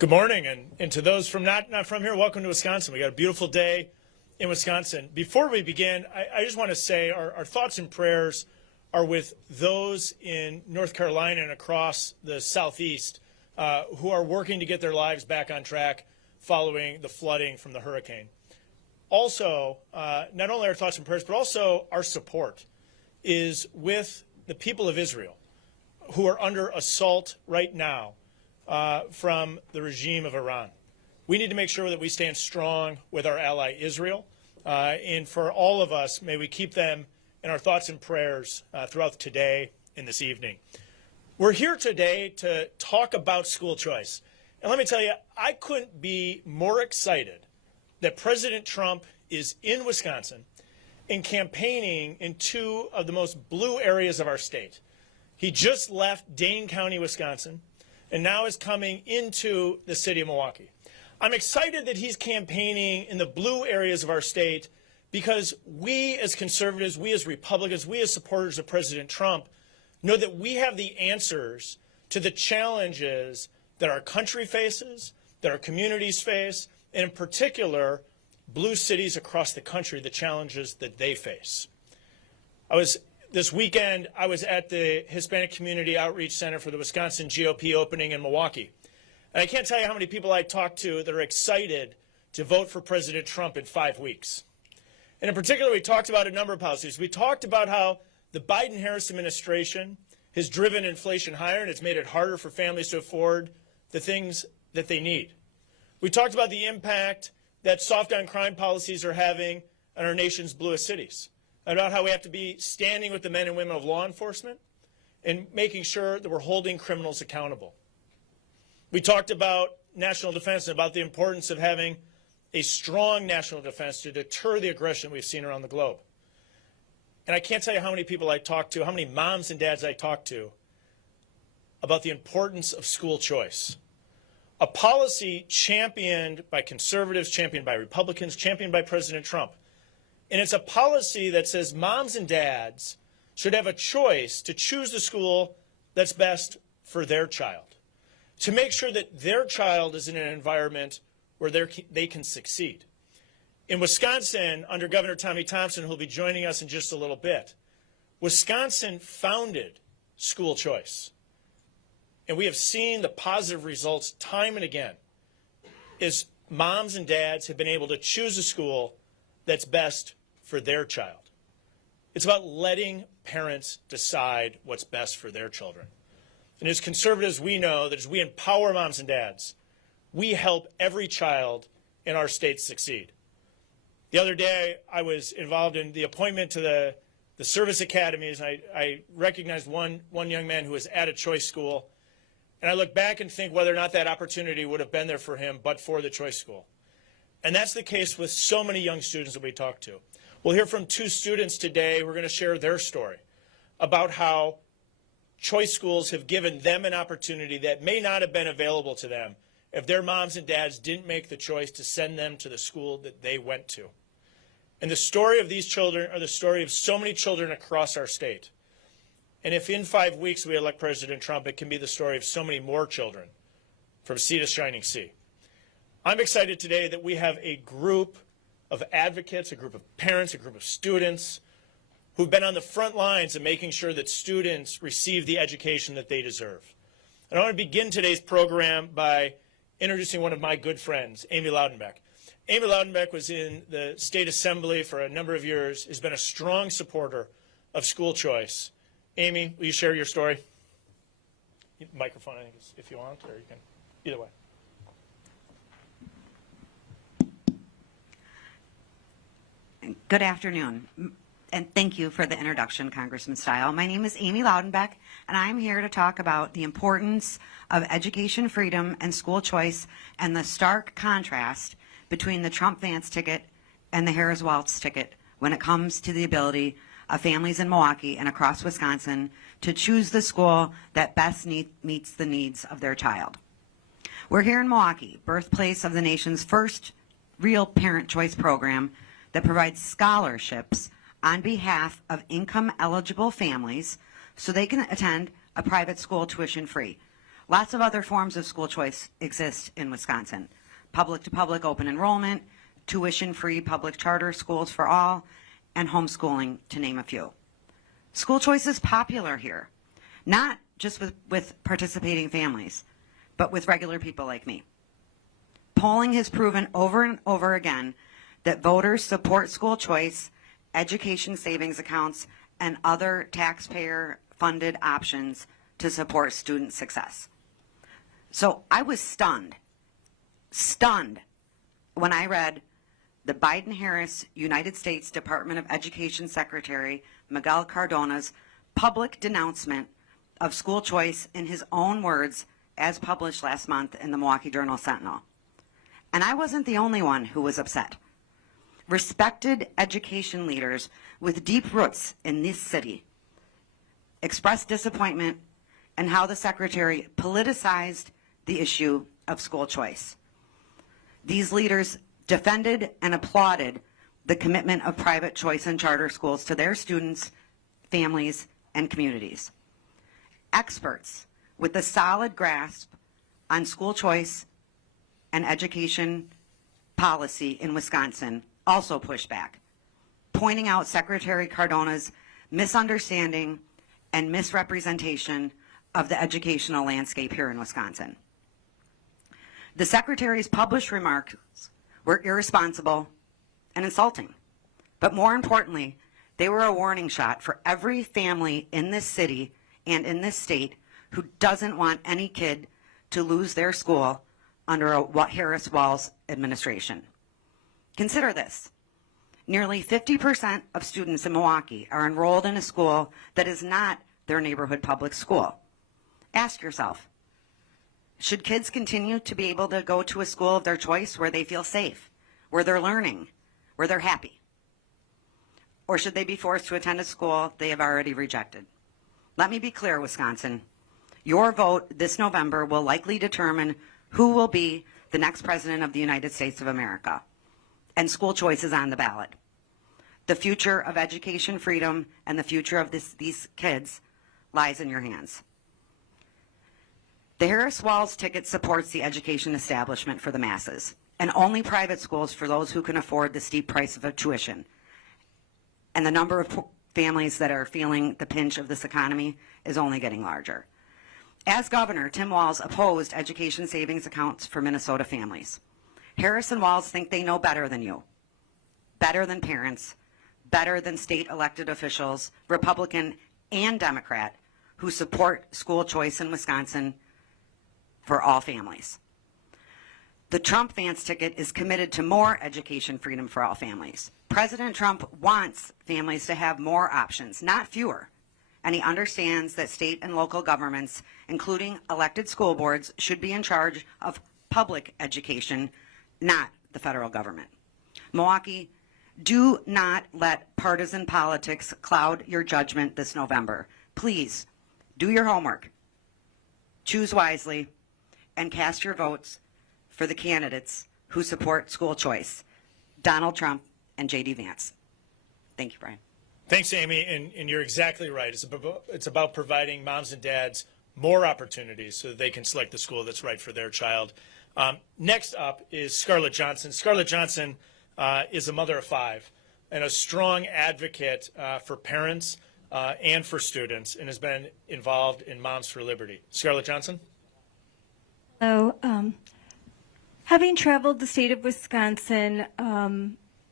Good morning, and to those from not from here, welcome to Wisconsin. We got a beautiful day in Wisconsin. Before we begin, I just want to say our thoughts and prayers are with those in North Carolina and across the Southeast who are working to get their lives back on track following the flooding from the hurricane. Also, not only our thoughts and prayers, but also our support is with the people of Israel who are under assault right now from the regime of Iran. We need to make sure that we stand strong with our ally Israel. And for all of us, may we keep them in our thoughts and prayers throughout today and this evening. We're here today to talk about school choice. And let me tell you, I couldn't be more excited that President Trump is in Wisconsin and campaigning in two of the most blue areas of our state. He just left Dane County, Wisconsin, and now is coming into the city of Milwaukee. I'm excited that he's campaigning in the blue areas of our state because we as conservatives, we as Republicans, we as supporters of President Trump know that we have the answers to the challenges that our country faces, that our communities face, and in particular, blue cities across the country, the challenges that they face. This weekend, I was at the Hispanic Community Outreach Center for the Wisconsin GOP opening in Milwaukee. And I can't tell you how many people I talked to that are excited to vote for President Trump in 5 weeks. And in particular, we talked about a number of policies. We talked about how the Biden-Harris administration has driven inflation higher and it's made it harder for families to afford the things that they need. We talked about the impact that soft on crime policies are having on our nation's bluest cities, about how we have to be standing with the men and women of law enforcement and making sure that we're holding criminals accountable. We talked about national defense and about the importance of having a strong national defense to deter the aggression we've seen around the globe. And I can't tell you how many people I talked to, how many moms and dads I talked to about the importance of school choice. A policy championed by conservatives, championed by Republicans, championed by President Trump. And it's a policy that says moms and dads should have a choice to choose the school that's best for their child, to make sure that their child is in an environment where they can succeed. In Wisconsin, under Governor Tommy Thompson, who will be joining us in just a little bit, Wisconsin founded school choice. And we have seen the positive results time and again as moms and dads have been able to choose a school that's best for their child. It's about letting parents decide what's best for their children. And as conservatives, we know that as we empower moms and dads, we help every child in our state succeed. The other day, I was involved in the appointment to the service academies. I recognized one young man who was at a choice school. And I look back and think whether or not that opportunity would have been there for him but for the choice school. And that's the case with so many young students that we talk to. We'll hear from two students today. We're going to share their story about how choice schools have given them an opportunity that may not have been available to them if their moms and dads didn't make the choice to send them to the school that they went to. And the story of these children are the story of so many children across our state. And if in 5 weeks we elect President Trump, it can be the story of so many more children from sea to shining sea. I'm excited today that we have a group of advocates, a group of parents, a group of students who've been on the front lines of making sure that students receive the education that they deserve. And I want to begin today's program by introducing one of my good friends, Amy Loudenbeck. Amy Loudenbeck was in the State Assembly for a number of years, has been a strong supporter of school choice. Amy, will you share your story? Microphone, I think, if you want, or you can, either way. Good afternoon, and thank you for the introduction, Congressman Stile. My name is Amy Loudenbeck, and I'm here to talk about the importance of education freedom and school choice and the stark contrast between the Trump-Vance ticket and the Harris-Walz ticket when it comes to the ability of families in Milwaukee and across Wisconsin to choose the school that best meets the needs of their child. We're here in Milwaukee, birthplace of the nation's first real parent choice program that provides scholarships on behalf of income-eligible families so they can attend a private school tuition-free. Lots of other forms of school choice exist in Wisconsin. Public-to-public open enrollment, tuition-free public charter schools for all, and homeschooling, to name a few. School choice is popular here, not just with participating families, but with regular people like me. Polling has proven over and over again that voters support school choice, education savings accounts, and other taxpayer-funded options to support student success. So I was stunned when I read the Biden-Harris United States Department of Education Secretary Miguel Cardona's public denouncement of school choice in his own words as published last month in the Milwaukee Journal-Sentinel. And I wasn't the only one who was upset. Respected education leaders with deep roots in this city expressed disappointment in how the secretary politicized the issue of school choice. These leaders defended and applauded the commitment of private choice and charter schools to their students, families, and communities. Experts with a solid grasp on school choice and education policy in Wisconsin also pushed back, pointing out Secretary Cardona's misunderstanding and misrepresentation of the educational landscape here in Wisconsin. The Secretary's published remarks were irresponsible and insulting, but more importantly, they were a warning shot for every family in this city and in this state who doesn't want any kid to lose their school under a Harris-Walz administration. Consider this. Nearly 50% of students in Milwaukee are enrolled in a school that is not their neighborhood public school. Ask yourself, should kids continue to be able to go to a school of their choice where they feel safe, where they're learning, where they're happy? Or should they be forced to attend a school they have already rejected? Let me be clear, Wisconsin. Your vote this November will likely determine who will be the next president of the United States of America. And school choice is on the ballot. The future of education freedom and the future of these kids lies in your hands. The Harris-Walz ticket supports the education establishment for the masses, and only private schools for those who can afford the steep price of tuition. And the number of families that are feeling the pinch of this economy is only getting larger. As governor, Tim Walz opposed education savings accounts for Minnesota families. Harris and Walz think they know better than you, better than parents, better than state elected officials, Republican and Democrat, who support school choice in Wisconsin for all families. The Trump Vance ticket is committed to more education freedom for all families. President Trump wants families to have more options, not fewer. And he understands that state and local governments, including elected school boards, should be in charge of public education, not the federal government. Milwaukee, do not let partisan politics cloud your judgment this November. Please, do your homework, choose wisely, and cast your votes for the candidates who support school choice, Donald Trump and J.D. Vance. Thank you, Brian. Thanks, Amy, and you're exactly right. It's about providing moms and dads more opportunities so that they can select the school that's right for their child. Next up is Scarlett Johnson. Scarlett Johnson is a mother of 5 and a strong advocate for parents and for students, and has been involved in Moms for Liberty. Scarlett Johnson? Hello. Having traveled the state of Wisconsin,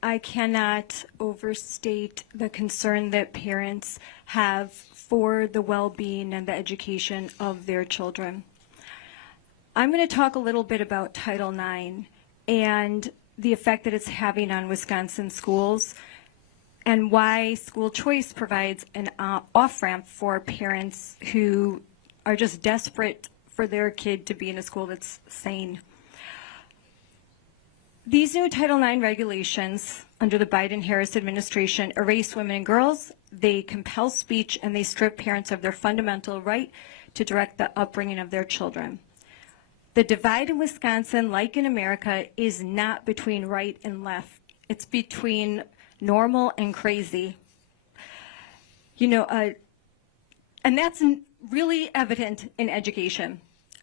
I cannot overstate the concern that parents have for the well-being and the education of their children. I'm going to talk a little bit about Title IX and the effect that it's having on Wisconsin schools, and why school choice provides an off-ramp for parents who are just desperate for their kid to be in a school that's sane. These new Title IX regulations under the Biden-Harris administration erase women and girls, they compel speech, and they strip parents of their fundamental right to direct the upbringing of their children. The divide in Wisconsin, like in America, is not between right and left. It's between normal and crazy. You know, and that's really evident in education.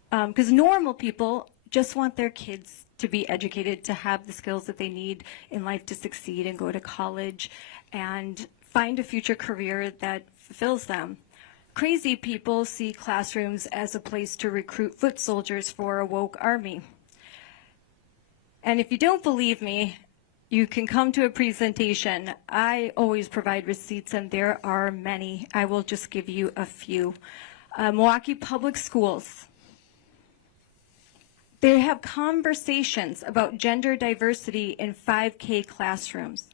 Because normal people just want their kids to be educated, to have the skills that they need in life to succeed and go to college and find a future career that fulfills them. Crazy people see classrooms as a place to recruit foot soldiers for a woke army. And if you don't believe me, you can come to a presentation. I always provide receipts, and there are many. I will just give you a few. Milwaukee Public Schools. They have conversations about gender diversity in 5K classrooms.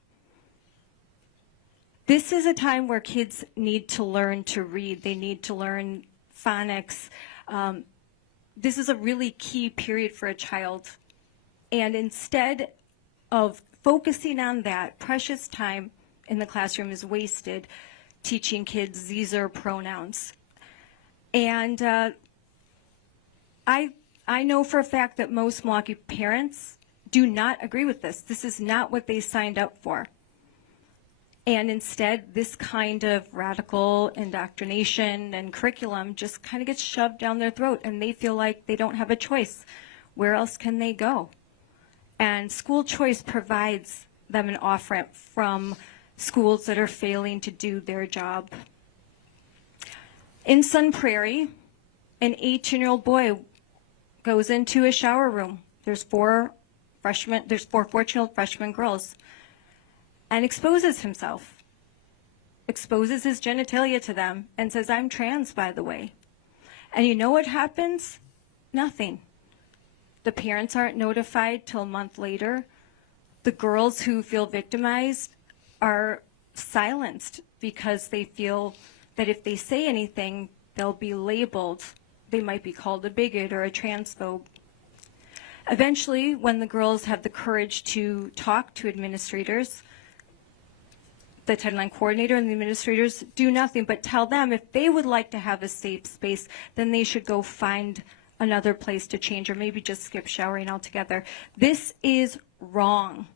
This is a time where kids need to learn to read. They need to learn phonics. This is a really key period for a child. And instead of focusing on that, precious time in the classroom is wasted teaching kids these are pronouns. And I know for a fact that most Milwaukee parents do not agree with this. This is not what they signed up for. And instead, this kind of radical indoctrination and curriculum just kind of gets shoved down their throat, and they feel like they don't have a choice. Where else can they go? And school choice provides them an off-ramp from schools that are failing to do their job. In Sun Prairie, an 18-year-old boy goes into a shower room. There's four 14-year-old freshman girls, and exposes himself, exposes his genitalia to them, and says, "I'm trans, by the way." And you know what happens? Nothing. The parents aren't notified till a month later. The girls who feel victimized are silenced because they feel that if they say anything, they'll be labeled. They might be called a bigot or a transphobe. Eventually, when the girls have the courage to talk to administrators, the Title IX coordinator and the administrators do nothing but tell them if they would like to have a safe space, then they should go find another place to change, or maybe just skip showering altogether. This is wrong.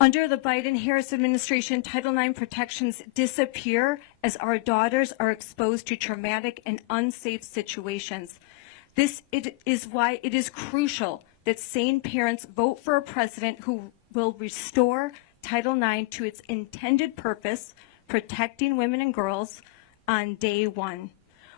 Under the Biden-Harris administration, Title IX protections disappear as our daughters are exposed to traumatic and unsafe situations. This is why it is crucial that sane parents vote for a president who will restore Title IX to its intended purpose, protecting women and girls, on day one.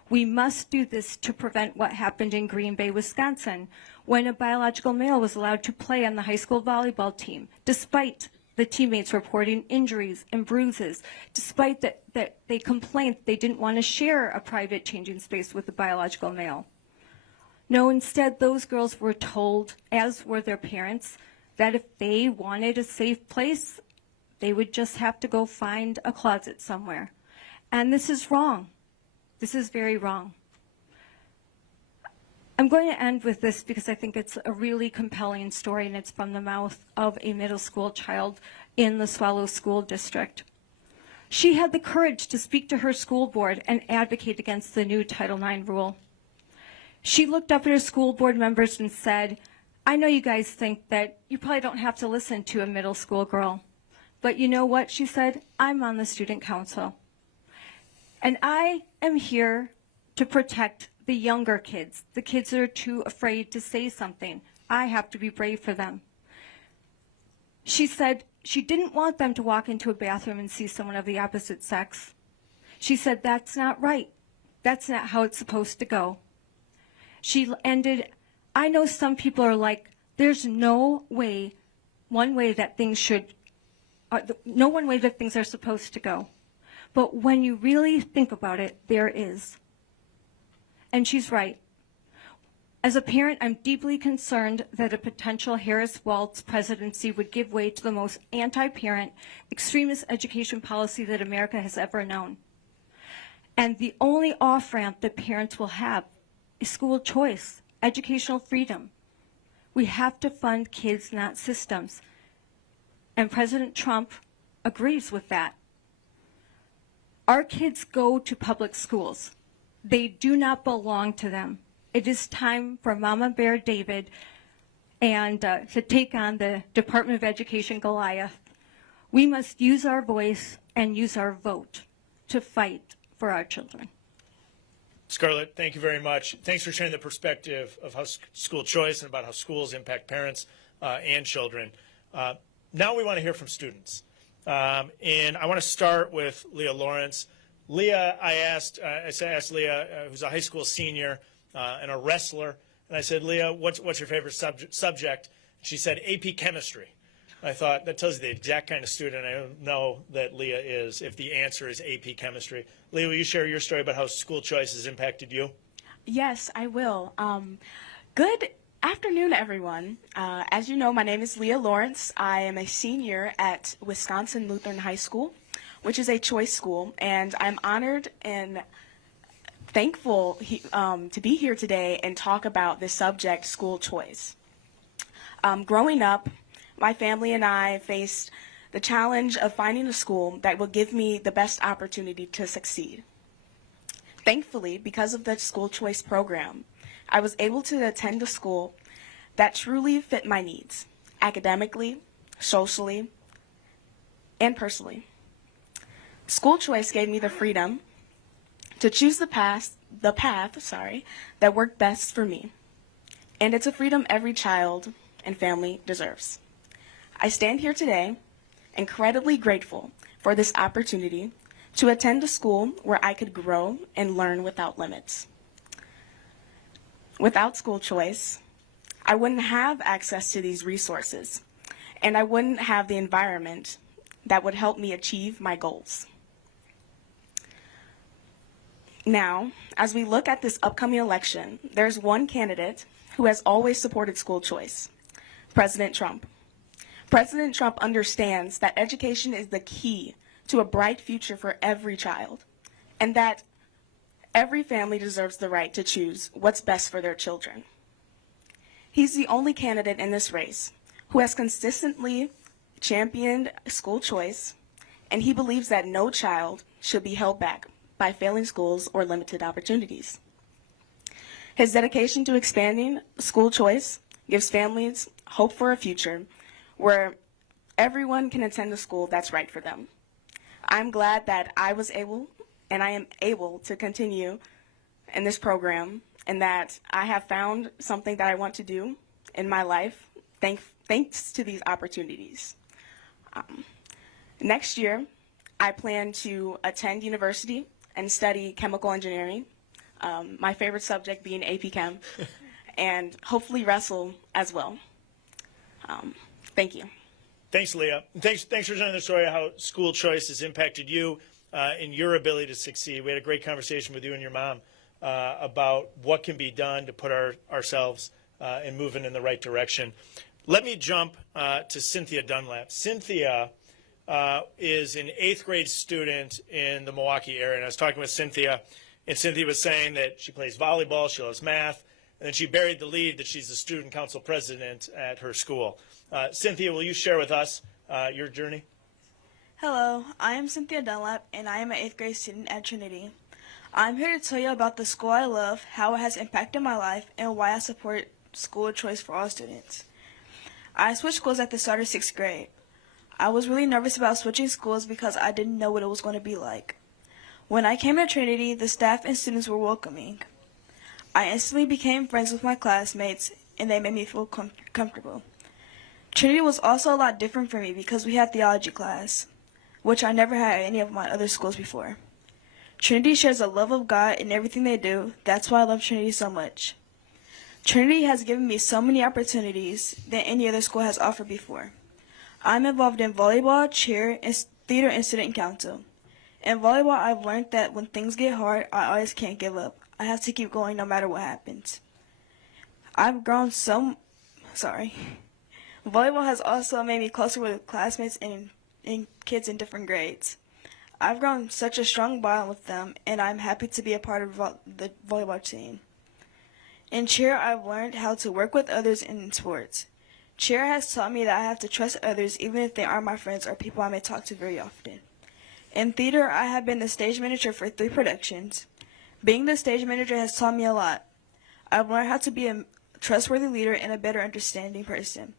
We must do this to prevent what happened in Green Bay, Wisconsin, when a biological male was allowed to play on the high school volleyball team, despite the teammates reporting injuries and bruises, despite that they complained they didn't want to share a private changing space with the biological male. No, instead, those girls were told, as were their parents, that if they wanted a safe place, they would just have to go find a closet somewhere. And this is wrong. This is very wrong. I'm going to end with this because I think it's a really compelling story, and it's from the mouth of a middle school child in the Swallow School District. She had the courage to speak to her school board and advocate against the new Title IX rule. She looked up at her school board members and said, "I know you guys think that you probably don't have to listen to a middle school girl, but you know what?" she said, "I'm on the student council. And I am here to protect the younger kids, the kids that are too afraid to say something. I have to be brave for them." She said she didn't want them to walk into a bathroom and see someone of the opposite sex. She said, "That's not right. That's not how it's supposed to go." She ended, "I know some people are like, there's no way, one way that things should, no one way that things are supposed to go. But when you really think about it, there is." And she's right. As a parent, I'm deeply concerned that a potential Harris-Walz presidency would give way to the most anti-parent, extremist education policy that America has ever known. And the only off-ramp that parents will have is school choice, educational freedom. We have to fund kids, not systems. And President Trump agrees with that. Our kids go to public schools. They do not belong to them. It is time for Mama Bear David and to take on the Department of Education Goliath. We must use our voice and use our vote to fight for our children. Scarlett, thank you very much. Thanks for sharing the perspective of how school choice and about how schools impact parents and children. Now we want to hear from students. And I want to start with Leah Lawrence. Leah, I asked Leah, who's a high school senior and a wrestler, and I said, Leah, what's your favorite subject? She said AP chemistry. I thought that tells you the exact kind of student I know that Leah is if the answer is AP chemistry. Leah, will you share your story about how school choice has impacted you? Yes, I will. Good afternoon, everyone. As you know, my name is Leah Lawrence. I am a senior at Wisconsin Lutheran High School, which is a choice school, and I'm honored and thankful to be here today and talk about this subject, school choice. Growing up, my family and I faced the challenge of finding a school that will give me the best opportunity to succeed. Thankfully, because of the school choice program, I was able to attend a school that truly fit my needs, academically, socially, and personally. School choice gave me the freedom to choose the path that worked best for me. And it's a freedom every child and family deserves. I stand here today incredibly grateful for this opportunity to attend a school where I could grow and learn without limits. Without school choice, I wouldn't have access to these resources, and I wouldn't have the environment that would help me achieve my goals. Now, as we look at this upcoming election, there's one candidate who has always supported school choice, President Trump. President Trump understands that education is the key to a bright future for every child, and that every family deserves the right to choose what's best for their children. He's the only candidate in this race who has consistently championed school choice, and he believes that no child should be held back by failing schools or limited opportunities. His dedication to expanding school choice gives families hope for a future where everyone can attend a school that's right for them. I'm glad that I was able, and I am able to continue in this program, and that I have found something that I want to do in my life thanks to these opportunities. Next year, I plan to attend university and study chemical engineering, my favorite subject being AP Chem, and hopefully wrestle as well. Thank you. Thanks, Leah. Thanks for telling the story of how school choice has impacted you in your ability to succeed. We had a great conversation with you and your mom about what can be done to put ourselves and moving in the right direction. Let me jump to Cynthia Dunlap. Cynthia is an 8th grade student in the Milwaukee area, and I was talking with Cynthia, and Cynthia was saying that she plays volleyball, she loves math, and then she buried the lead that she's the student council president at her school. Cynthia, will you share with us your journey? Hello, I am Cynthia Dunlap, and I am an 8th grade student at Trinity. I'm here to tell you about the school I love, how it has impacted my life, and why I support school choice for all students. I switched schools at the start of 6th grade. I was really nervous about switching schools because I didn't know what it was going to be like. When I came to Trinity, the staff and students were welcoming. I instantly became friends with my classmates, and they made me feel comfortable. Trinity was also a lot different for me because we had theology class, which I never had at any of my other schools before. Trinity shares a love of God in everything they do. That's why I love Trinity so much. Trinity has given me so many opportunities than any other school has offered before. I'm involved in volleyball, cheer, and theater and student council. In volleyball, I've learned that when things get hard, I always can't give up. I have to keep going no matter what happens. Volleyball has also made me closer with classmates and kids in different grades. I've grown such a strong bond with them, and I'm happy to be a part of the volleyball team. In cheer, I've learned how to work with others in sports. Cheer has taught me that I have to trust others even if they aren't my friends or people I may talk to very often. In theater, I have been the stage manager for 3 productions. Being the stage manager has taught me a lot. I've learned how to be a trustworthy leader and a better understanding person.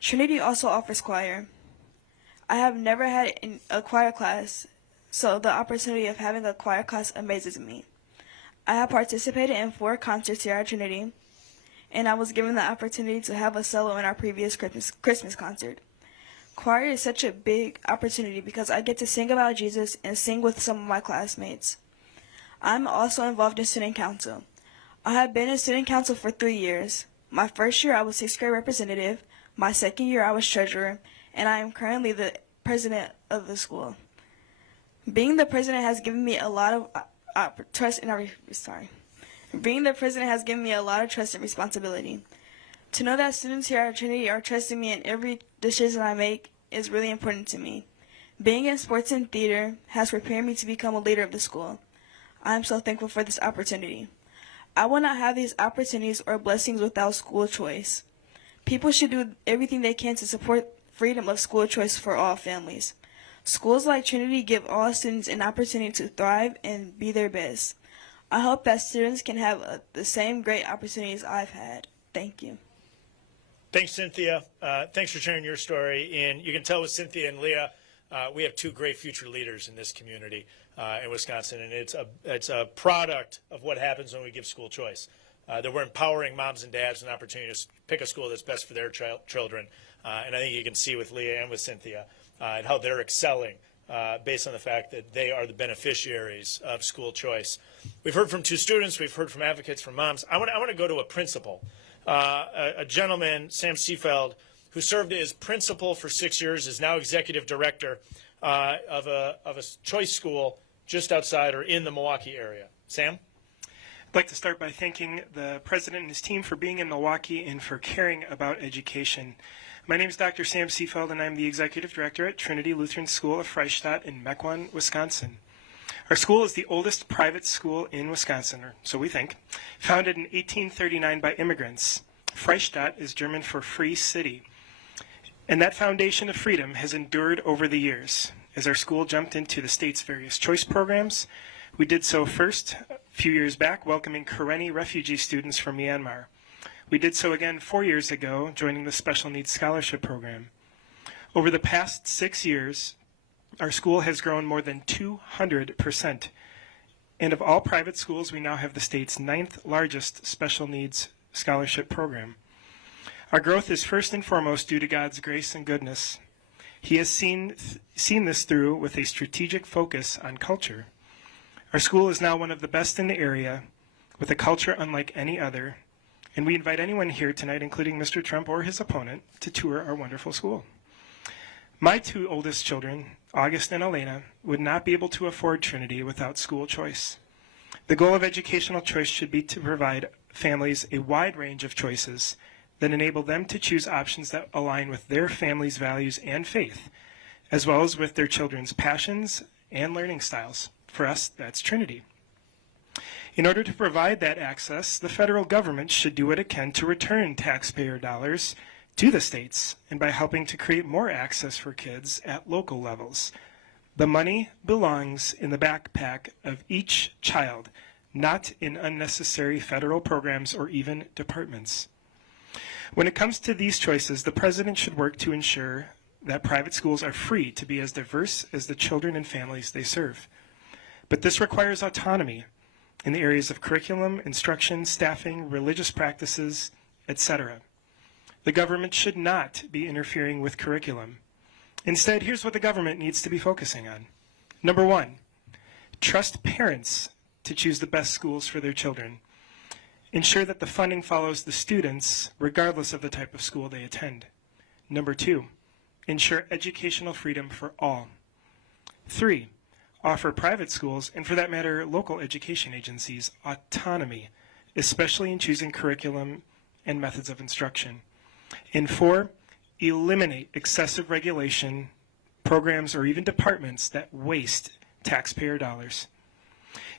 Trinity also offers choir. I have never had a choir class, so the opportunity of having a choir class amazes me. I have participated in 4 concerts here at Trinity, and I was given the opportunity to have a solo in our previous Christmas concert. Choir is such a big opportunity because I get to sing about Jesus and sing with some of my classmates. I'm also involved in student council. I have been in student council for 3 years. My first year I was 6th grade representative, my second year I was treasurer, and I am currently the president of the school. Being the president has given me a lot of trust and Being the president has given me a lot of trust and responsibility. To know that students here at Trinity are trusting me in every decision I make is really important to me. Being in sports and theater has prepared me to become a leader of the school. I am so thankful for this opportunity. I will not have these opportunities or blessings without school choice. People should do everything they can to support freedom of school choice for all families. Schools like Trinity give all students an opportunity to thrive and be their best. I hope that students can have the same great opportunities I've had. Thank you. Thanks, Cynthia. Thanks for sharing your story. And you can tell with Cynthia and Leah, we have 2 great future leaders in this community in Wisconsin, and it's a product of what happens when we give school choice. That we're empowering moms and dads with an opportunity to pick a school that's best for their children. And I think you can see with Leah and with Cynthia and how they're excelling based on the fact that they are the beneficiaries of school choice. We've heard from 2 students. We've heard from advocates, from moms. I want to go to a principal, a gentleman, Sam Seefeld, who served as principal for 6 years, is now executive director of a choice school just outside or in the Milwaukee area. Sam? I'd like to start by thanking the president and his team for being in Milwaukee and for caring about education. My name is Dr. Sam Seefeld, and I'm the executive director at Trinity Lutheran School of Freistadt in Mequon, Wisconsin. Our school is the oldest private school in Wisconsin, or so we think, founded in 1839 by immigrants. Freistadt is German for free city. And that foundation of freedom has endured over the years. As our school jumped into the state's various choice programs, we did so first a few years back, welcoming Karenni refugee students from Myanmar. We did so again 4 years ago, joining the Special Needs Scholarship Program. Over the past 6 years, our school has grown more than 200%. And of all private schools, we now have the state's 9th largest special needs scholarship program. Our growth is first and foremost due to God's grace and goodness. He has seen this through with a strategic focus on culture. Our school is now one of the best in the area, with a culture unlike any other, and we invite anyone here tonight, including Mr. Trump or his opponent, to tour our wonderful school. My 2 oldest children, August and Elena, would not be able to afford Trinity without school choice. The goal of educational choice should be to provide families a wide range of choices that enable them to choose options that align with their family's values and faith, as well as with their children's passions and learning styles. For us, that's Trinity. In order to provide that access, the federal government should do what it can to return taxpayer dollars to the states, and by helping to create more access for kids at local levels. The money belongs in the backpack of each child, not in unnecessary federal programs or even departments. When it comes to these choices, the president should work to ensure that private schools are free to be as diverse as the children and families they serve. But this requires autonomy in the areas of curriculum, instruction, staffing, religious practices, etc. The government should not be interfering with curriculum. Instead, here's what the government needs to be focusing on. Number 1, trust parents to choose the best schools for their children. Ensure that the funding follows the students, regardless of the type of school they attend. Number 2, ensure educational freedom for all. 3, offer private schools, and for that matter, local education agencies, autonomy, especially in choosing curriculum and methods of instruction. And 4, eliminate excessive regulation, programs, or even departments that waste taxpayer dollars.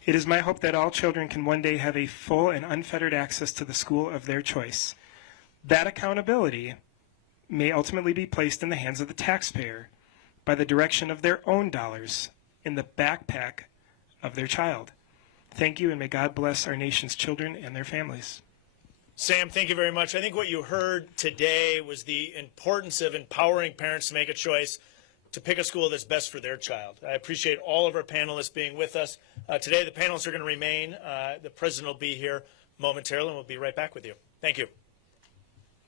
It is my hope that all children can one day have a full and unfettered access to the school of their choice. That accountability may ultimately be placed in the hands of the taxpayer by the direction of their own dollars in the backpack of their child. Thank you, and may God bless our nation's children and their families. Sam, thank you very much. I think what you heard today was the importance of empowering parents to make a choice to pick a school that's best for their child. I appreciate all of our panelists being with us. Today, the panels are going to remain. The president will be here momentarily, and we'll be right back with you. Thank you.